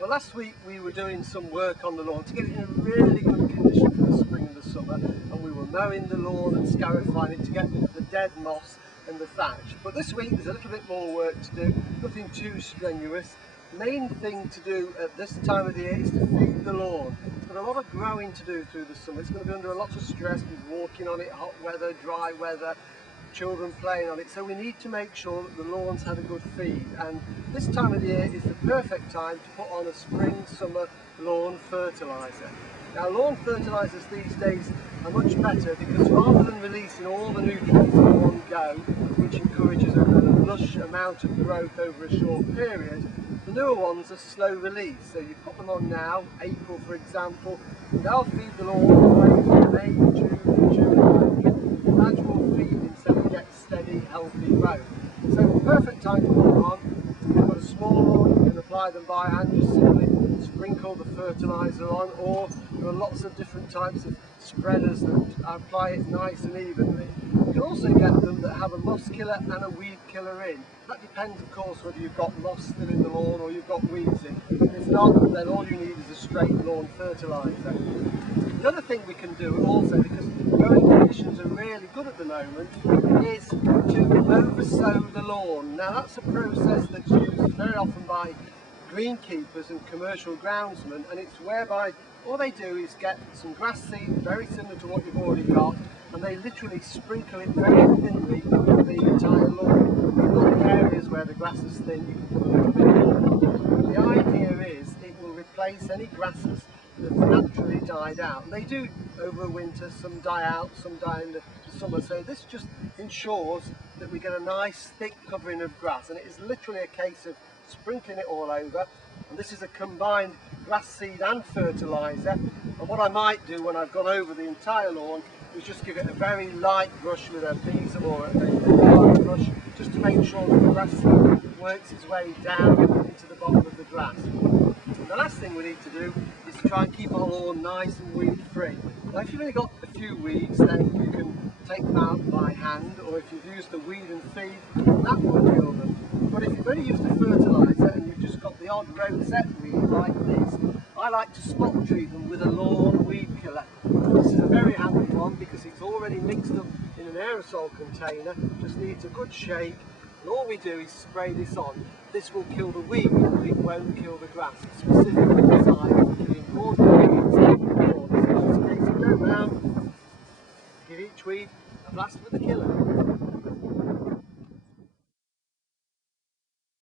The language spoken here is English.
Well, last week we were doing some work on the lawn to get it in a really good condition for the spring and the summer, and we were mowing the lawn and scarifying it to get rid of the dead moss and the thatch. But this week there's a little bit more work to do, nothing too strenuous. The main thing to do at this time of the year is to feed the lawn. It's got a lot of growing to do through the summer. It's going to be under a lot of stress with walking on it, hot weather, dry weather, children playing on it, so we need to make sure that the lawn's had a good feed, and this time of the year is the perfect time to put on a spring summer lawn fertiliser. Now, lawn fertilisers these days are much better because rather than releasing all the nutrients in one go, which encourages a lush amount of growth over a short period, the newer ones are slow release. So you put them on now, April for example, and they'll feed the lawn all the way to May, June, July, gradual feeding so we get steady, healthy growth. So the perfect time to put them on. If you've got a small lawn, you can apply them by hand, just simply sprinkle the fertiliser on, or there are lots of different types of spreaders that apply it nice and evenly. You can also get them that have a moss killer and a weed killer in. That depends, of course, whether you've got moss still in the lawn or you've got weeds in. If not, then all you need is a straight lawn fertiliser. The other thing we can do also, because growing conditions are really good at the moment, is to over-sow the lawn. Now that's a process that's used very often by greenkeepers and commercial groundsmen, and it's whereby all they do is get some grass seed very similar to what you've already got, and they literally sprinkle it very thinly over the entire lawn. In areas where the grass is thin, you can put a little bit more. The idea is it will replace any grasses that have naturally died out. And they do over a winter, some die out, some die in the summer, so this just ensures that we get a nice thick covering of grass, and it is literally a case of sprinkling it all over. And this is a combined grass seed and fertiliser, and what I might do when I've gone over the entire lawn is just give it a very light brush with a piece or a light brush, just to make sure that the grass seed works its way down into the bottom of the grass. The last thing we need to do is to try and keep our lawn nice and weed free. Now if you've only got a few weeds, then you can take them out by hand, or if you've used the weed and feed, that will kill them. But if you've only used a fertiliser and you've just got the odd rosette weed like this, I like to spot treat them with a lawn weed killer. This is a very handy one because it's already mixed up in an aerosol container, just needs a good shake, and all we do is spray this on. This will kill the weed, but it won't kill the grass. It's specifically designed for killing more weeds than the lawn. So it's a case of go round, give each weed a blast with the killer.